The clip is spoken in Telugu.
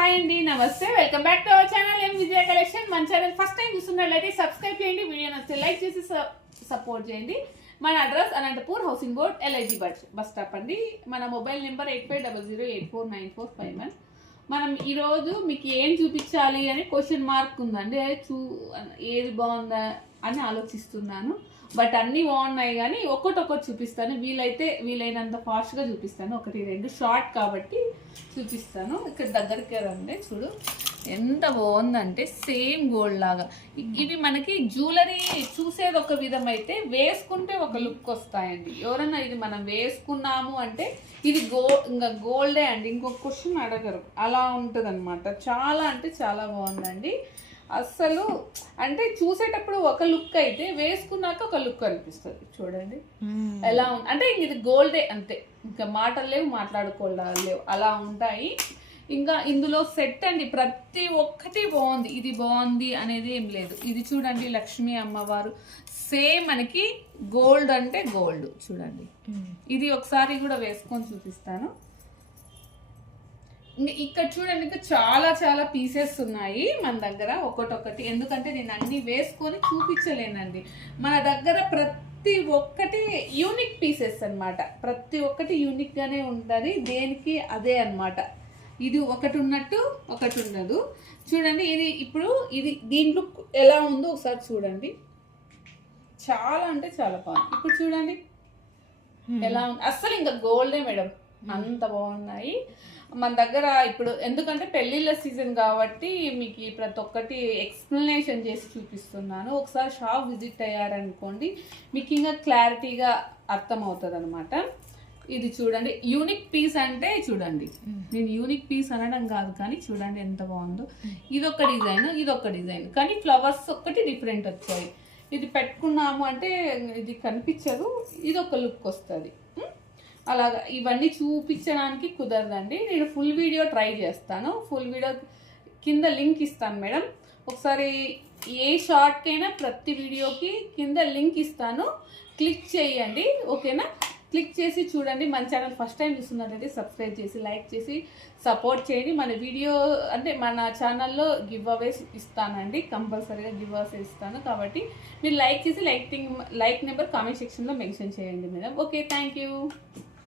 హాయ్ అండి, నమస్తే, welcome back to our channel M Vijaya collection. మన ఛానల్ ఫస్ట్ టైం చూస్తున్నట్లయితే సబ్స్క్రైబ్ చేయండి, వీడియో నచ్చితే లైక్ చేసి సపోర్ట్ చేయండి. మన address Anantapur housing board LIG bus stop అండి. మన మొబైల్ నెంబర్ 8500849451. మనం ఈరోజు మీకు ఏం చూపించాలి అని క్వశ్చన్ మార్క్ ఉందండి. ఏది బాగుందా అని ఆలోచిస్తున్నాను. బట్ అన్నీ బాగున్నాయి కానీ ఒక్కొక్కటి చూపిస్తాను. వీలైనంత ఫాస్ట్గా చూపిస్తాను. 1-2 షార్ట్ కాబట్టి చూపిస్తాను. ఇక్కడ దగ్గరికి రండి, చూడు ఎంత బాగుందంటే సేమ్ గోల్డ్ లాగా. ఇవి మనకి జ్యువెలరీ చూసేది ఒక విధం అయితే వేసుకుంటే ఒక లుక్ వస్తాయండి. ఎవరన్నా ఇది మనం వేసుకున్నాము అంటే ఇది ఇంకా గోల్డే అండి, ఇంకొక క్వశ్చన్ అడగరు, అలా ఉంటుంది అనమాట. చాలా అంటే చాలా బాగుందండి. అస్సలు అంటే చూసేటప్పుడు ఒక లుక్ అయితే వేసుకున్నాక ఒక లుక్ అనిపిస్తుంది. చూడండి ఎలా ఉంది అంటే ఇది గోల్డే అంతే, ఇంకా మాటలు లేవు, మాట్లాడుకోవడాలు లేవు, అలా ఉంటాయి. ఇంకా ఇందులో సెట్ అండి, ప్రతి ఒక్కటి బాగుంది. ఇది బాగుంది అనేది ఏం లేదు. ఇది చూడండి లక్ష్మీ అమ్మవారు సేమ్ మనకి గోల్డ్ అంటే గోల్డ్. చూడండి ఇది ఒకసారి కూడా వేసుకొని చూపిస్తాను. ఇక్కడ చూడండి, ఇంకా చాలా చాలా పీసెస్ ఉన్నాయి మన దగ్గర ఒకటొకటి. ఎందుకంటే నేను అన్ని వేసుకొని చూపించలేనండి. మన దగ్గర ప్రతి ఒక్కటి యూనిక్ పీసెస్ అన్నమాట. ప్రతి ఒక్కటి యూనిక్ గానే ఉంటుంది, దేనికి అదే అన్నమాట. ఇది ఒకటి ఉన్నట్టు ఒకటి ఉండదు. చూడండి ఇది దీంట్లో ఎలా ఉందో ఒకసారి చూడండి. చాలా అంటే చాలా బాగుంది. ఇప్పుడు చూడండి ఎలా ఉంది, అస్సలు ఇంకా గోల్డే మేడం, అంత బాగున్నాయి మన దగ్గర. ఇప్పుడు ఎందుకంటే పెళ్ళిళ్ళ సీజన్ కాబట్టి మీకు ప్రతి ఒక్కటి ఎక్స్ప్లెనేషన్ చేసి చూపిస్తున్నాను. ఒకసారి షాప్ విజిట్ అయ్యారనుకోండి, మీకు ఇంకా క్లారిటీగా అర్థమవుతుంది అనమాట. ఇది చూడండి యూనిక్ పీస్ అంటే చూడండి, నేను యూనిక్ పీస్ అనడం కాదు కానీ చూడండి ఎంత బాగుందో. ఇదొక డిజైన్, ఇదొక డిజైన్, కానీ ఫ్లవర్స్ ఒక్కటి డిఫరెంట్ వచ్చాయి. ఇది పెట్టుకున్నాము అంటే ఇది కనిపించదు, ఇది ఒక లుక్ వస్తుంది. అలాగా ఇవన్నీ చూపించడానికి కుదరదండి. నేను ఫుల్ వీడియో ట్రై చేస్తాను. ఫుల్ వీడియో కింద లింక్ ఇస్తాను మేడం. ఒకసారి ఏ షార్ట్కైనా ప్రతి వీడియోకి కింద లింక్ ఇస్తాను, క్లిక్ చేయండి, ఓకేనా? క్లిక్ చేసి చూడండి. మన ఛానల్ ఫస్ట్ టైం చూస్తున్నట్లయితే సబ్స్క్రైబ్ చేసి లైక్ చేసి సపోర్ట్ చేయండి. మన వీడియో అంటే మన ఛానల్లో గివ్ అవేస్ ఇస్తానండి, కంపల్సరీగా గివ్ అవేస్ ఇస్తాను. కాబట్టి మీరు లైక్ చేసి లైక్ నెంబర్ కామెంట్ సెక్షన్లో మెన్షన్ చేయండి మేడం. Okay, thank you.